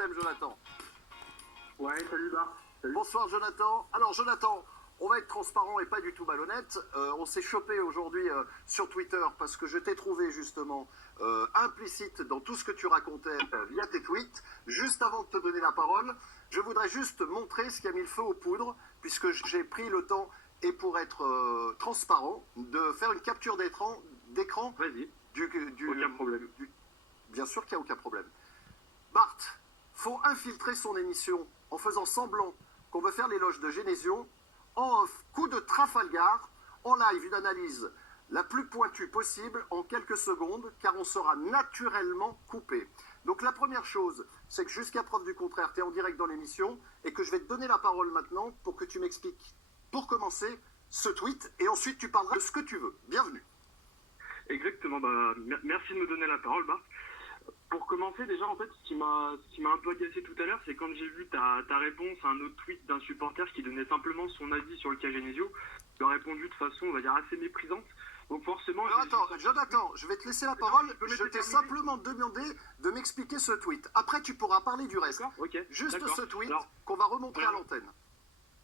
système, Jonathan? Ouais, salut Bart. Salut. Bonsoir, Jonathan. Alors, Jonathan, on va être transparent et pas du tout malhonnête. On s'est chopé aujourd'hui sur Twitter parce que je t'ai trouvé justement implicite dans tout ce que tu racontais via tes tweets. Juste avant de te donner la parole, je voudrais juste montrer ce qui a mis le feu aux poudres, puisque j'ai pris le temps, et pour être transparent, de faire une capture d'écran. Vas-y. Aucun problème. Bien sûr qu'il n'y a aucun problème. Bart, faut infiltrer son émission en faisant semblant qu'on veut faire l'éloge de Genesio, en off, coup de Trafalgar, en live, une analyse la plus pointue possible en quelques secondes, car on sera naturellement coupé. Donc la première chose, c'est que jusqu'à preuve du contraire, tu es en direct dans l'émission, et que je vais te donner la parole maintenant pour que tu m'expliques, pour commencer, ce tweet, et ensuite tu parleras de ce que tu veux. Bienvenue. Exactement, merci de me donner la parole, Bart. Pour commencer, déjà, en fait, ce qui m'a un peu agacé tout à l'heure, c'est quand j'ai vu ta réponse à un autre tweet d'un supporter qui donnait simplement son avis sur le cas Genesio. Tu as répondu de façon, on va dire, assez méprisante. Donc forcément... Jonathan, je vais te laisser la parole. Je t'ai simplement demandé de m'expliquer ce tweet. Après, tu pourras parler du reste. Okay, juste ce tweet qu'on va remontrer à l'antenne.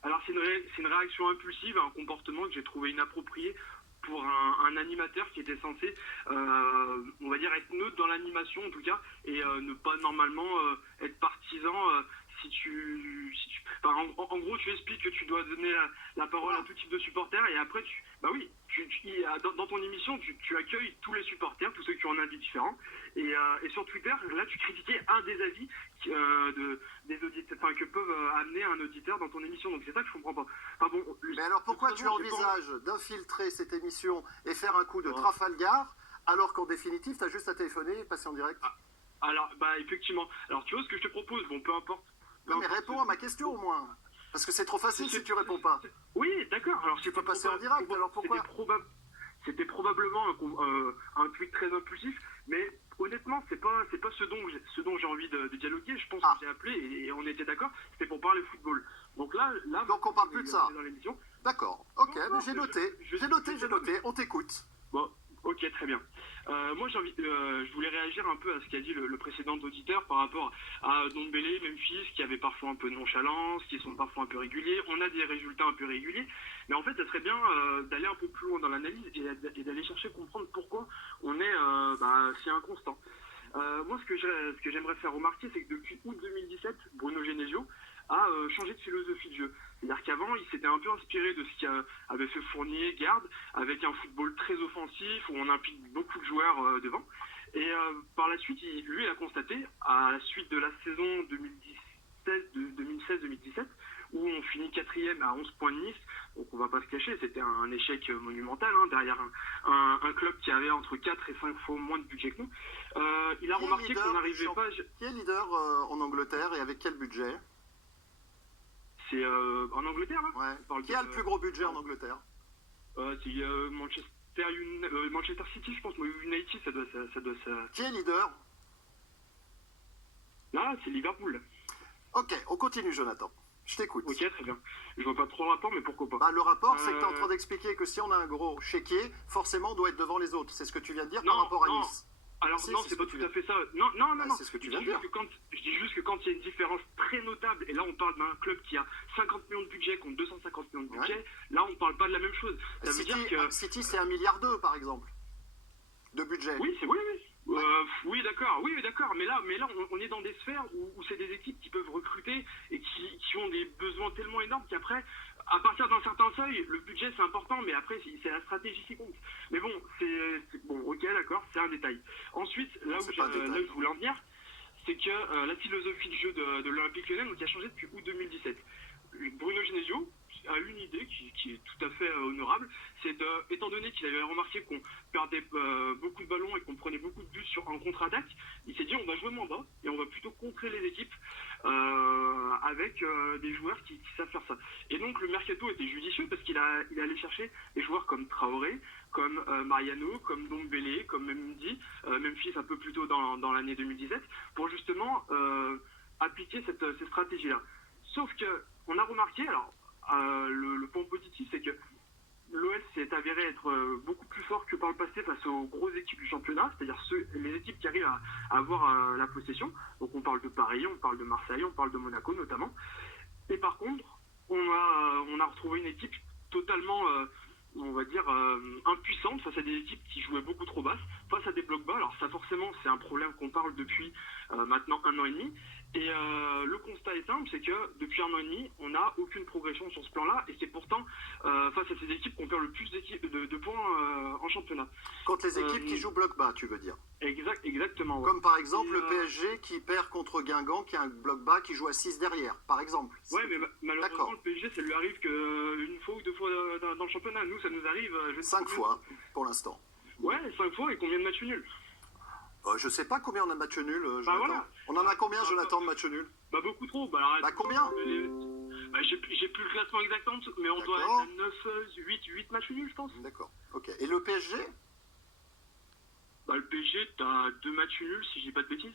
Alors, c'est une réaction impulsive, un comportement que j'ai trouvé inapproprié pour un animateur qui était censé, on va dire, être neutre dans l'animation en tout cas, et ne pas normalement être partisan. En gros, tu expliques que tu dois donner la parole à tout type de supporters, et après, dans ton émission, tu accueilles tous les supporters, tous ceux qui ont un avis différent, et sur Twitter, là, tu critiquais un des avis des auditeurs, que peuvent amener un auditeur dans ton émission. Donc c'est ça que je comprends pas. Mais alors pourquoi tu envisages d'infiltrer cette émission et faire un coup de Trafalgar, alors qu'en définitive, tu as juste à téléphoner et passer en direct? Alors, effectivement. Alors, tu vois ce que je te propose? Bon, peu importe. Non, mais réponds à ma question au moins. Parce que c'est trop facile si tu réponds pas. Oui, d'accord. Alors, tu peux passer en direct, alors pourquoi? C'était probablement un tweet très impulsif, mais honnêtement, c'est pas ce dont j'ai envie de dialoguer. Je pense que j'ai appelé et on était d'accord. C'était pour parler football. Donc là, donc on parle plus de ça. Dans l'émission. D'accord. Ok, mais j'ai noté. On t'écoute. Bon. Ok, très bien. Moi, je voulais réagir un peu à ce qu'a dit le précédent auditeur par rapport à Ndombele, Memphis, qui avait parfois un peu de nonchalance, qui sont parfois un peu réguliers. On a des résultats un peu réguliers, mais en fait, ça serait bien d'aller un peu plus loin dans l'analyse et d'aller chercher à comprendre pourquoi on est si inconstant. Moi, ce que j'aimerais faire remarquer, c'est que depuis août 2017, Bruno Genesio a changé de philosophie de jeu. C'est-à-dire qu'avant, il s'était un peu inspiré de ce qu'avait fait Fournier, Garde, avec un football très offensif, où on implique beaucoup de joueurs devant. Et par la suite, lui a constaté, à la suite de la saison 2016-2017, où on finit 4e à 11 points de Nice, donc on va pas se cacher, c'était un échec monumental, derrière un club qui avait entre 4 et 5 fois moins de budget que nous. Il a remarqué qu'on n'arrivait pas... Qui est leader en Angleterre et avec quel budget? C'est en Angleterre, là? Ouais. Qui a le plus gros budget en Angleterre? C'est Manchester City, je pense. United, ça doit. Qui est leader? Là, c'est Liverpool. Ok, on continue, Jonathan. Je t'écoute. Ok, très bien. Je vois pas trop le rapport, mais pourquoi pas? Le rapport, c'est que tu es en train d'expliquer que si on a un gros chéquier, forcément, on doit être devant les autres. C'est ce que tu viens de dire par rapport à Nice. Alors non, c'est pas tout à fait ça. Non. C'est ce que tu viens de dire. Je dis juste que quand il y a une différence très notable, et là on parle d'un club qui a 50 millions de budget contre 250 millions de budget, là on parle pas de la même chose. Ça veut dire que... City, c'est 1,2 milliard par exemple, de budget. Oui, oui, d'accord. Mais là, on est dans des sphères où c'est des équipes qui peuvent recruter et qui ont des besoins tellement énormes qu'après, à partir d'un certain seuil, le budget c'est important, mais après c'est la stratégie qui compte. Mais bon, bon, ok, d'accord, c'est un détail. Ensuite, là où je voulais en venir, c'est que la philosophie de jeu de l'Olympique Lyonnais, donc, qui a changé depuis août 2017. Bruno Genesio a une idée qui est tout à fait honorable, c'est étant donné qu'il avait remarqué qu'on perdait beaucoup de ballons et qu'on prenait beaucoup de buts en contre-attaque, il s'est dit on va jouer moins bas et on va plutôt contrer les équipes avec des joueurs qui savent faire ça. Et donc le mercato était judicieux parce qu'il allait chercher des joueurs comme Traoré, comme Mariano, comme Ndombele, comme Mendy, Memphis un peu plus tôt dans l'année 2017, pour justement appliquer cette stratégie-là. Sauf que on a remarqué, alors le point positif, c'est que l'OL s'est avéré être beaucoup plus fort que par le passé face aux grosses équipes du championnat, c'est-à-dire les équipes qui arrivent à avoir la possession. Donc on parle de Paris, on parle de Marseille, on parle de Monaco notamment. Et par contre, on a retrouvé une équipe totalement, on va dire, impuissante face à des équipes qui jouaient beaucoup trop basses, face à des blocs bas. Alors ça forcément, c'est un problème qu'on parle depuis maintenant 1 an et demi. Et le constat est simple, c'est que depuis 1 an et demi, on n'a aucune progression sur ce plan-là, et c'est pourtant face à ces équipes qu'on perd le plus de points en championnat. Contre les équipes qui jouent bloc bas, tu veux dire? Exactement. Ouais. Comme par exemple le PSG qui perd contre Guingamp, qui a un bloc bas qui joue à 6 derrière, par exemple. Ouais, mais malheureusement, le PSG, ça lui arrive qu'une fois ou 2 fois dans le championnat. Nous, ça nous arrive... 5 fois, pour l'instant. Ouais, 5 fois, et combien de matchs nuls? Je sais pas combien on a de matchs nuls, Jonathan. Voilà. On en a combien, Jonathan, de matchs nuls? Beaucoup trop. Alors, combien? J'ai plus le classement exact, mais on doit être à 9, 8 matchs nuls, je pense. D'accord, ok. Et le PSG? Le PSG, t'as 2 matchs nuls, si je dis pas de bêtises.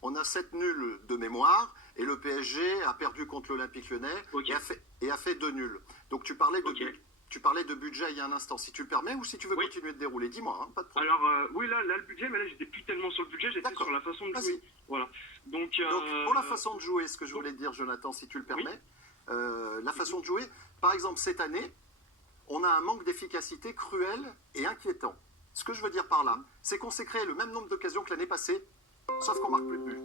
On a 7 nuls de mémoire, et le PSG a perdu contre l'Olympique Lyonnais, Okay. et a fait 2 nuls. Donc tu parlais de budget il y a un instant, si tu le permets, ou si tu veux continuer de dérouler, dis-moi, hein, pas de problème. Alors, oui, là, le budget, mais là, j'étais plus tellement sur le budget, j'étais sur la façon de jouer. Voilà. Donc, pour la façon de jouer, ce que je voulais te dire, Jonathan, si tu le permets, la façon de jouer, par exemple, cette année, on a un manque d'efficacité cruel et inquiétant. Ce que je veux dire par là, c'est qu'on s'est créé le même nombre d'occasions que l'année passée, sauf qu'on marque plus de buts.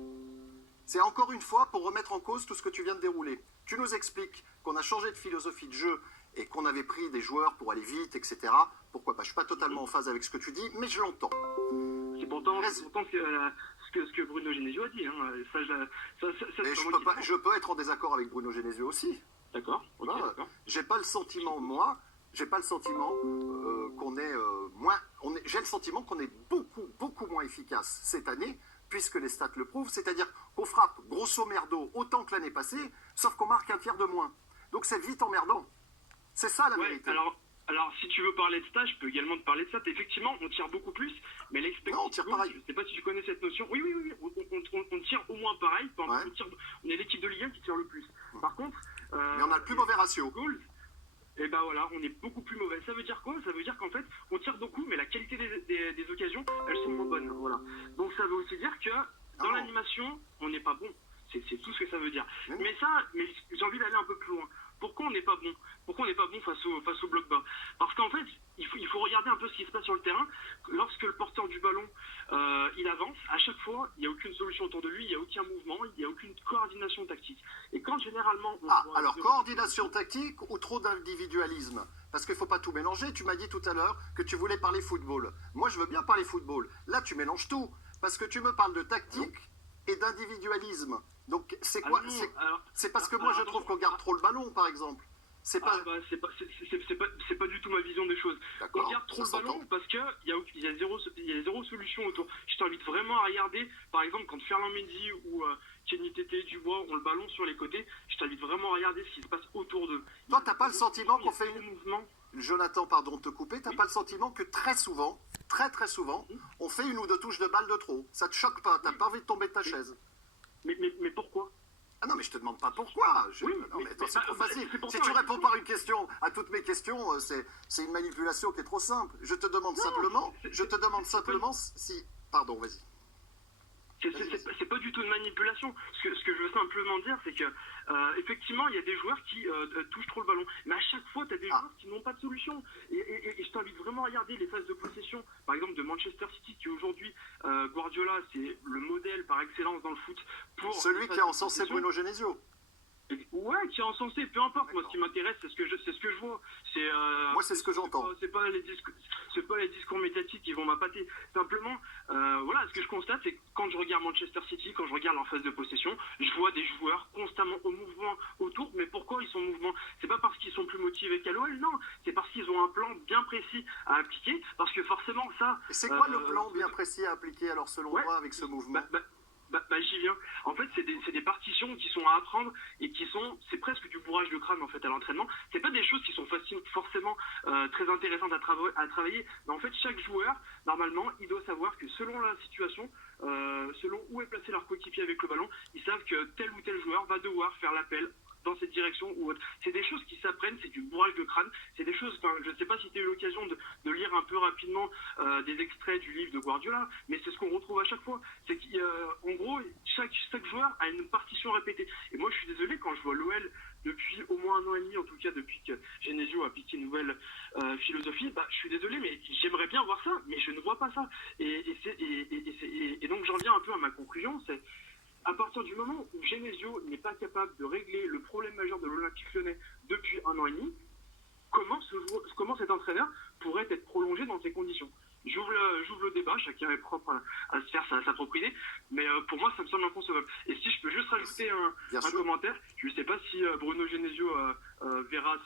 C'est encore une fois pour remettre en cause tout ce que tu viens de dérouler. Tu nous expliques qu'on a changé de philosophie de jeu et qu'on avait pris des joueurs pour aller vite, etc. Pourquoi pas? Je ne suis pas totalement en phase avec ce que tu dis, mais je l'entends. C'est pourtant ce que Bruno Genesio a dit. Hein. Je peux être en désaccord avec Bruno Genesio aussi. D'accord. Voilà. Okay, j'ai pas le sentiment, qu'on est moins... J'ai le sentiment qu'on est beaucoup moins efficace cette année, puisque les stats le prouvent, c'est-à-dire qu'on frappe grosso merdo autant que l'année passée, sauf qu'on marque un tiers de moins. Donc c'est vite emmerdant. C'est ça la vérité. Alors, si tu veux parler de ça, je peux également te parler de ça. Effectivement, on tire beaucoup plus, mais l'expected on tire pareil. Je ne sais pas si tu connais cette notion. Oui, on tire au moins pareil. Enfin, on est l'équipe de Ligue 1 qui tire le plus. Par contre... mais on a le plus mauvais ratio. Goals, et ben voilà, on est beaucoup plus mauvais. Ça veut dire quoi? Ça veut dire qu'en fait, on tire beaucoup, mais la qualité des occasions, elles sont moins bonnes. Voilà. Donc ça veut aussi dire que dans l'animation, on n'est pas bon. C'est tout ce que ça veut dire. Mais j'ai envie d'aller un peu plus loin. Pourquoi on n'est pas bon? Pourquoi on n'est pas bon face au bloc bas? Parce qu'en fait, il faut regarder un peu ce qui se passe sur le terrain. Lorsque le porteur du ballon, il avance, à chaque fois, il n'y a aucune solution autour de lui, il n'y a aucun mouvement, il n'y a aucune coordination tactique. Et quand généralement... alors coordination tactique ou trop d'individualisme? Parce qu'il ne faut pas tout mélanger. Tu m'as dit tout à l'heure que tu voulais parler football. Moi, je veux bien parler football. Là, tu mélanges tout. Parce que tu me parles de tactique et d'individualisme. Donc, c'est quoi? C'est parce que moi, je trouve qu'on garde trop le ballon, par exemple. C'est pas du tout ma vision des choses. On garde trop le ballon parce qu'il y a zéro solution autour. Je t'invite vraiment à regarder, par exemple, quand Ferland Mendy ou Kenny Tété, Dubois ont le ballon sur les côtés, je t'invite vraiment à regarder ce qui se passe autour d'eux. Toi, t'as pas le sentiment qu'on fait une... mouvement? Jonathan, pardon de te couper, t'as pas le sentiment que très souvent, très souvent, on fait une ou deux touches de balle de trop? Ça te choque pas? T'as pas envie de tomber de ta chaise? Mais pourquoi? Ah non, mais je te demande pas pourquoi. C'est trop facile. Si tu réponds par une question à toutes mes questions, c'est une manipulation qui est trop simple. Je te demande simplement si... Pardon, vas-y. C'est pas du tout une manipulation. Ce que je veux simplement dire, c'est que effectivement, il y a des joueurs qui touchent trop le ballon. Mais à chaque fois, tu as des joueurs qui n'ont pas de solution. Et je t'invite vraiment à regarder les phases de possession, par exemple, de Manchester City, qui aujourd'hui, Guardiola, c'est le modèle par excellence dans le foot. Pour celui qui a encensé Bruno Genesio. Ouais, qui est encensé, peu importe. Moi, ce qui m'intéresse, c'est ce que je vois. Moi, c'est ce que j'entends. C'est pas les discours médiatiques qui vont m'appâter. Simplement, voilà, ce que je constate, c'est que quand je regarde Manchester City, quand je regarde leur phase de possession, je vois des joueurs constamment au mouvement autour. Mais pourquoi ils sont au mouvement? C'est pas parce qu'ils sont plus motivés qu'à l'OL, non. C'est parce qu'ils ont un plan bien précis à appliquer. Parce que forcément, ça... Et c'est quoi le plan bien précis à appliquer, alors, selon toi, avec ce mouvement? J'y viens. En fait, c'est des partitions qui sont à apprendre et c'est presque du bourrage de crâne en fait à l'entraînement. C'est pas des choses qui sont forcément très intéressantes à travailler. Mais en fait, chaque joueur, normalement, il doit savoir que selon la situation, selon où est placé leur coéquipier avec le ballon, ils savent que tel ou tel joueur va devoir faire l'appel dans cette direction ou autre. C'est des choses qui s'apprennent, c'est du bourrage de crâne, c'est des choses, je ne sais pas si tu as eu l'occasion de lire un peu rapidement des extraits du livre de Guardiola, mais c'est ce qu'on retrouve à chaque fois. C'est qu'en gros, chaque joueur a une partition répétée. Et moi, je suis désolé, quand je vois l'OL depuis au moins 1 an et demi, en tout cas depuis que Genesio a piqué une nouvelle philosophie, je suis désolé, mais j'aimerais bien voir ça, mais je ne vois pas ça. Et donc j'en viens un peu à ma conclusion, c'est à partir du moment où Genesio n'est pas capable de régler le problème majeur de l'Olympique Lyonnais depuis 1 an et demi, comment cet entraîneur pourrait être prolongé dans ces conditions? J'ouvre le débat, chacun est propre à se faire sa propre idée, mais pour moi ça me semble inconcevable. Et si je peux juste rajouter un commentaire, je ne sais pas si Bruno Genesio verra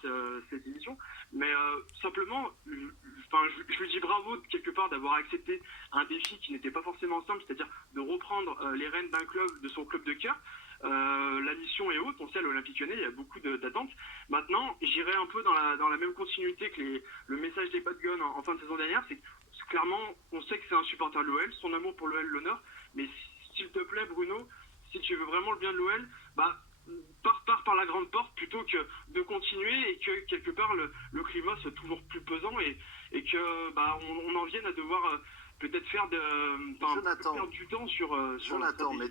cette émission, mais simplement, je lui dis bravo quelque part d'avoir accepté un défi qui n'était pas forcément simple, c'est-à-dire de reprendre les rênes d'un club, de son club de cœur. La mission est haute, on sait à l'Olympique Lyonnais il y a beaucoup d'attentes. Maintenant, j'irai un peu dans la même continuité que le message des Bad Guns en fin de saison dernière, c'est clairement, on sait que c'est un supporter de l'OL, son amour pour l'OL l'honneur, mais s'il te plaît Bruno, si tu veux vraiment le bien de l'OL, pars par la grande porte plutôt que de continuer et que quelque part le climat soit toujours plus pesant et que on en vienne à devoir peut-être faire perdre du temps sur Jonathan, mais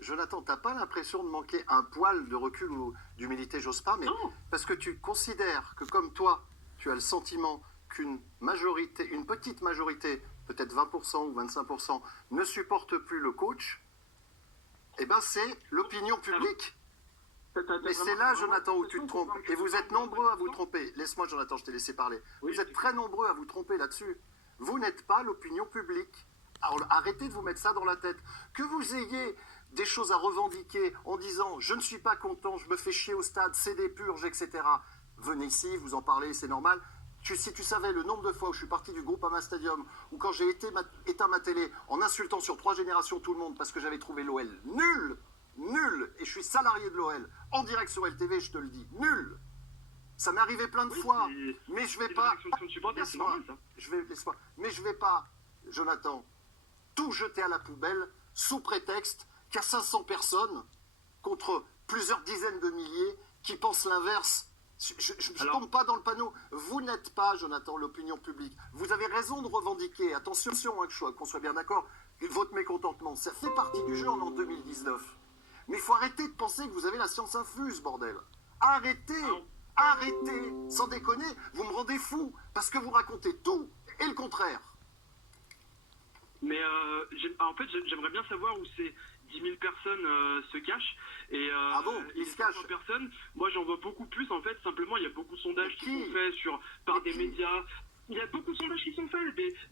Jonathan, t'as pas l'impression de manquer un poil de recul ou d'humilité, j'ose pas, mais non. Parce que tu considères que comme toi, tu as le sentiment qu'une majorité, une petite majorité, peut-être 20% ou 25%, ne supporte plus le coach, eh ben c'est l'opinion publique. Et c'est là, Jonathan, où tu te trompes. Et vous êtes nombreux à vous tromper. Laisse-moi, Jonathan, je t'ai laissé parler. Vous êtes très nombreux à vous tromper là-dessus. Vous n'êtes pas l'opinion publique. Alors, arrêtez de vous mettre ça dans la tête. Que vous ayez des choses à revendiquer en disant « je ne suis pas content, je me fais chier au stade, c'est des purges, etc. » Venez ici, vous en parlez, c'est normal. Si tu savais le nombre de fois où je suis parti du Groupama Stadium, ou quand j'ai éteint ma télé en insultant sur 3 générations tout le monde parce que j'avais trouvé l'OL nul, et je suis salarié de l'OL, en direct sur LTV, je te le dis, nul. Ça m'est arrivé plein de fois, mais je vais pas... Mais je vais pas, Jonathan, tout jeter à la poubelle sous prétexte qu'il y a 500 personnes contre plusieurs dizaines de milliers qui pensent l'inverse. Je ne tombe pas dans le panneau. Vous n'êtes pas, Jonathan, l'opinion publique. Vous avez raison de revendiquer. Attention, qu'on soit bien d'accord, votre mécontentement, ça fait partie du jeu en 2019. Mais il faut arrêter de penser que vous avez la science infuse, bordel. Arrêtez, sans déconner, vous me rendez fou, parce que vous racontez tout et le contraire. Mais en fait, j'aimerais bien savoir où ces 10 000 personnes se cachent. Et, ah bon, ils se cachent. Personnes, moi j'en vois beaucoup plus en fait. Simplement, il y a beaucoup de sondages qui sont faits par des médias. Il y a beaucoup de sondages qui sont faits.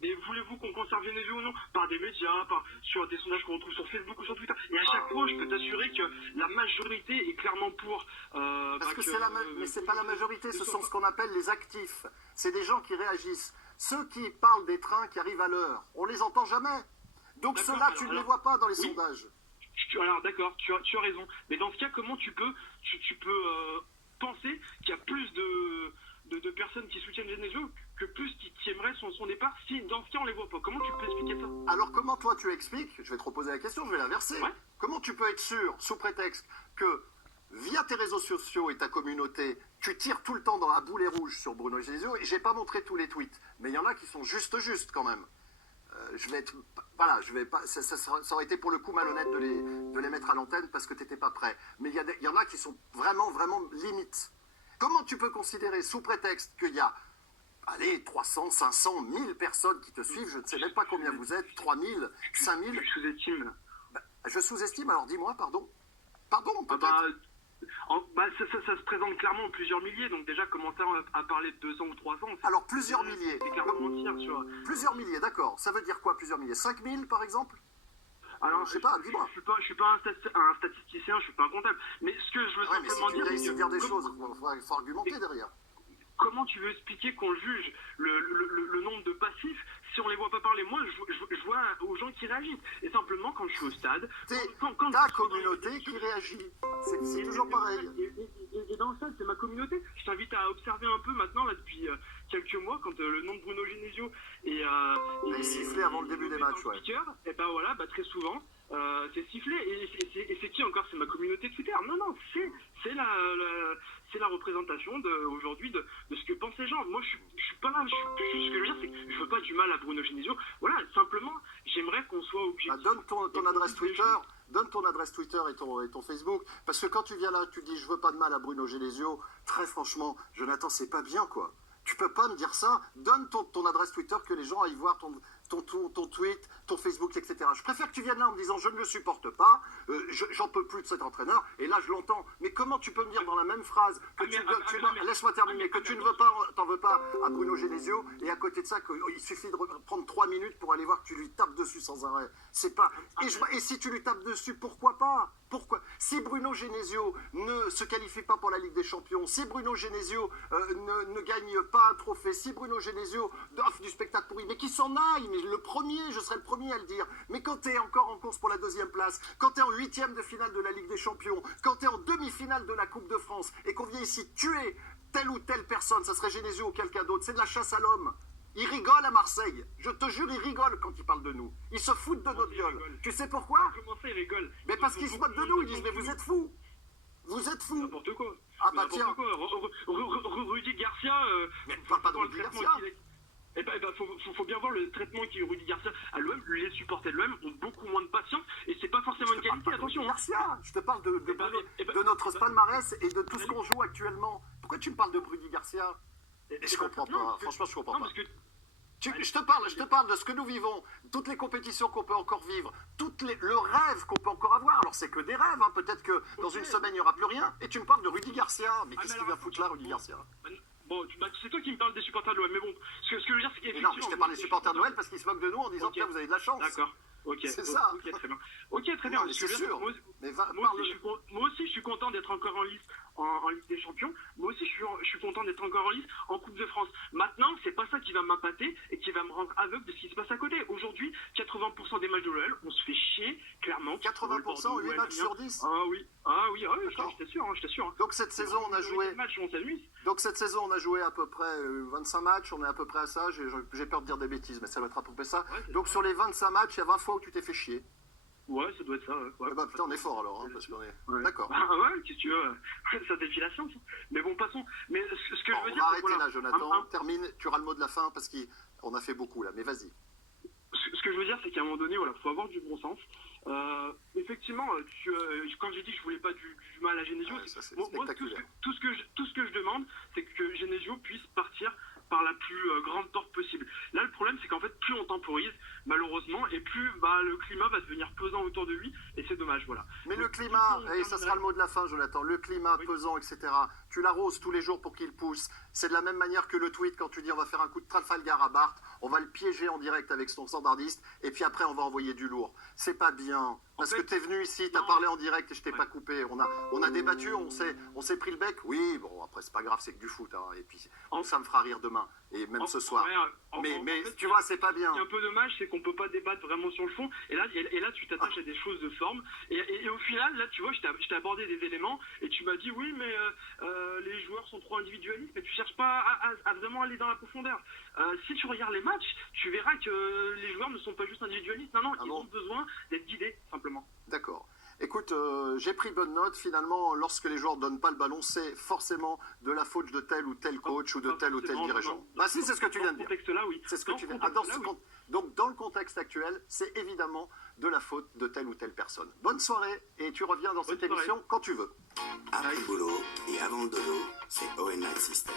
Mais voulez-vous qu'on conserve Genesio ou non? Par des médias, sur des sondages qu'on retrouve sur Facebook ou sur Twitter. Et à chaque fois, je peux t'assurer que la majorité est clairement pour. Parce que mais c'est pas la majorité, ce sont ce qu'on appelle les actifs. C'est des gens qui réagissent. Ceux qui parlent des trains qui arrivent à l'heure, on les entend jamais. Donc ceux-là, tu ne les vois pas dans les sondages. Alors d'accord, tu as raison. Mais dans ce cas, comment tu peux penser qu'il y a plus de personnes qui soutiennent Genesio que plus qui aimeraient son départ si dans ce cas on les voit pas? Comment tu peux expliquer ça? Alors comment toi tu expliques? Je vais te reposer la question, je vais l'inverser. Ouais. Comment tu peux être sûr, sous prétexte que via tes réseaux sociaux et ta communauté, tu tires tout le temps dans la boulet rouge sur Bruno Genesio, et j'ai pas montré tous les tweets, mais il y en a qui sont juste quand même. Ça aurait été pour le coup malhonnête de les mettre à l'antenne parce que tu n'étais pas prêt. Mais il y en a qui sont vraiment limites. Comment tu peux considérer, sous prétexte qu'il y a 300, 500, 1000 personnes qui te suivent, je ne sais même pas combien vous êtes, 3000, 5000... Je sous-estime. Je sous-estime, alors dis-moi, pardon. Pardon, peut-être. Ça se présente clairement en plusieurs milliers, donc déjà commencer à parler de 200 ou 300... Alors plusieurs milliers. C'est clairement mentir sur... Plusieurs milliers, d'accord. Ça veut dire quoi, plusieurs milliers? 5000 par exemple? Alors, je sais pas, dis-moi. Je suis pas un statisticien, je suis pas un comptable. Mais ce que je veux simplement dire, c'est dire des choses, il faut argumenter derrière. Comment tu veux expliquer qu'on juge le nombre de passifs si on les voit pas parler? Moi, je vois aux gens qui réagissent. Et simplement, quand je suis au stade... C'est ta communauté qui réagit. C'est toujours pareil. Et dans le stade, c'est ma communauté. Je t'invite à observer un peu maintenant, là, depuis quelques mois, quand le nom de Bruno Genesio est sifflé avant le début des matchs, ouais. Et ben voilà, très souvent, c'est sifflé. Et c'est qui encore? C'est ma communauté Twitter. Non, non, c'est la représentation aujourd'hui de ce que pensent les gens. Moi, je suis pas là. Ce que je veux dire, c'est que je veux pas du mal à Bruno Genesio. Voilà, simplement, j'aimerais qu'on soit objectif. Bah, donne ton adresse Twitter. Donne ton adresse Twitter et ton Facebook. Parce que quand tu viens là, tu dis je veux pas de mal à Bruno Genesio. Très franchement, Jonathan, c'est pas bien, quoi. Tu peux pas me dire ça. Donne ton adresse Twitter, que les gens aillent voir ton tweet, ton Facebook, etc. Je préfère que tu viennes là en me disant je ne le supporte pas, j'en peux plus de cet entraîneur, et là je l'entends. Mais comment tu peux me dire dans la même phrase que laisse-moi terminer, que tu ne veux pas, t'en veux pas à Bruno Genesio, et à côté de ça qu'il suffit de prendre 3 minutes pour aller voir que tu lui tapes dessus sans arrêt. C'est pas. Et si tu lui tapes dessus, pourquoi pas? Pourquoi? Si Bruno Genesio ne se qualifie pas pour la Ligue des Champions, si Bruno Genesio ne gagne pas un trophée, si Bruno Genesio offre du spectacle pourri, mais qu'il s'en aille, mais je serai le premier à le dire. Mais quand tu es encore en course pour la 2e place, quand tu es en 8e de finale de la Ligue des Champions, quand tu es en demi-finale de la Coupe de France, et qu'on vient ici tuer telle ou telle personne, ça serait Genesio ou quelqu'un d'autre, c'est de la chasse à l'homme. Il rigole à Marseille. Je te jure, il rigole quand il parle de nous. Il se fout de notre gueule. Tu sais pourquoi? Comment ça, il rigole? Mais parce qu'il se moque de nous. Ils disent, mais vous êtes fous. Vous êtes fous. N'importe quoi. Ah bah tiens. Rudy Garcia... mais parle pas de Rudy Garcia. Eh ben, faut bien voir le traitement qu'a eu Rudy Garcia à l'OM. Les supporters de l'OM ont beaucoup moins de patience et c'est pas forcément une qualité, attention. Rudy Garcia, je te parle de notre palmarès et de tout ce qu'on joue actuellement. Pourquoi tu me parles de Rudy Garcia? Je comprends pas, franchement je comprends pas. Je te parle de ce que nous vivons, toutes les compétitions qu'on peut encore vivre, le rêve qu'on peut encore avoir. Alors c'est que des rêves, hein. Peut-être que dans une semaine il n'y aura plus rien. Et tu me parles de Rudy Garcia. Mais qu'est-ce qu'il vient foutre là, Rudy Garcia? Bon, c'est toi qui me parles des supporters de l'OM, mais bon, ce que je veux dire, c'est qu'effectivement... Non, je te parle des supporters de l'OM parce qu'ils se moquent de nous en disant que vous avez de la chance. D'accord. Ok, c'est ça. Ok, très bien. Ok, très bien. Non, c'est sûr. Moi aussi, je suis content d'être encore en lice en Ligue des Champions. Moi aussi, je suis content d'être encore en lice en Coupe de France. Maintenant, c'est pas ça qui va m'appâter et qui va me rendre aveugle de ce qui se passe à côté. Aujourd'hui, 80% des matchs de l'OL, on se fait chier, clairement. 80%, 8 matchs sur 10. Ah oui, j'étais sûr. Donc cette saison, on a joué... Donc cette saison, on a joué à peu près 25 matchs, on est à peu près à ça. J'ai peur de dire des bêtises, mais ça doit être à peu près ça. Ouais, donc sur les 25 matchs, il y a 20 fois où tu t'es fait chier. Ouais, ça doit être ça. Ouais. Eh ben, putain, on est fort alors, hein, parce qu'on est... Ouais. D'accord. Ah ouais, qu'est-ce que tu veux? Ça défie la science. Mais bon, passons. Mais ce que je veux on dire, va arrêter là, Jonathan. Termine, tu auras le mot de la fin, parce qu'on a fait beaucoup là, mais vas-y. Ce que je veux dire, c'est qu'à un moment donné, voilà, faut avoir du bon sens. Effectivement, quand j'ai dit que je voulais pas du mal à Genesio, moi, tout ce que je demande, c'est que Genesio puisse partir par la plus grande porte possible. Là, le problème, c'est qu'en fait, plus on temporise, malheureusement, et plus le climat va devenir pesant autour de lui, et c'est dommage, voilà. Mais le climat, et ça sera le mot de la fin, Jonathan, le climat pesant, etc., tu l'arroses tous les jours pour qu'il pousse. C'est de la même manière que le tweet, quand tu dis on va faire un coup de Trafalgar à Barthes, on va le piéger en direct avec son standardiste, et puis après, on va envoyer du lourd. C'est pas bien. Parce que t'es venu ici, t'as parlé en direct et je t'ai pas coupé. On a débattu, on s'est pris le bec. Oui, bon, après, c'est pas grave, c'est que du foot. Hein, et puis, ça me fera rire demain. Et même ce soir. Mais tu vois, c'est pas bien. Ce qui est un peu dommage, c'est qu'on peut pas débattre vraiment sur le fond. Et là tu t'attaches à des choses de forme. Et au final, là, tu vois, je t'ai abordé des éléments et tu m'as dit, oui, mais les joueurs sont trop individualistes, mais tu cherches pas à vraiment aller dans la profondeur. Si tu regardes les matchs, tu verras que les joueurs ne sont pas juste individualistes. Non, ils ont besoin d'être guidés, simplement. D'accord. Écoute, j'ai pris bonne note. Finalement, lorsque les joueurs ne donnent pas le ballon, c'est forcément de la faute de tel ou tel coach ou de tel ou tel dirigeant. Bah si, c'est ce que tu viens de dire. Dans ce contexte-là, oui. C'est ce que tu viens de dire. Donc, dans le contexte actuel, c'est évidemment de la faute de telle ou telle personne. Bonne soirée et tu reviens dans cette émission quand tu veux. Après le boulot et avant le dodo, c'est ON Night System.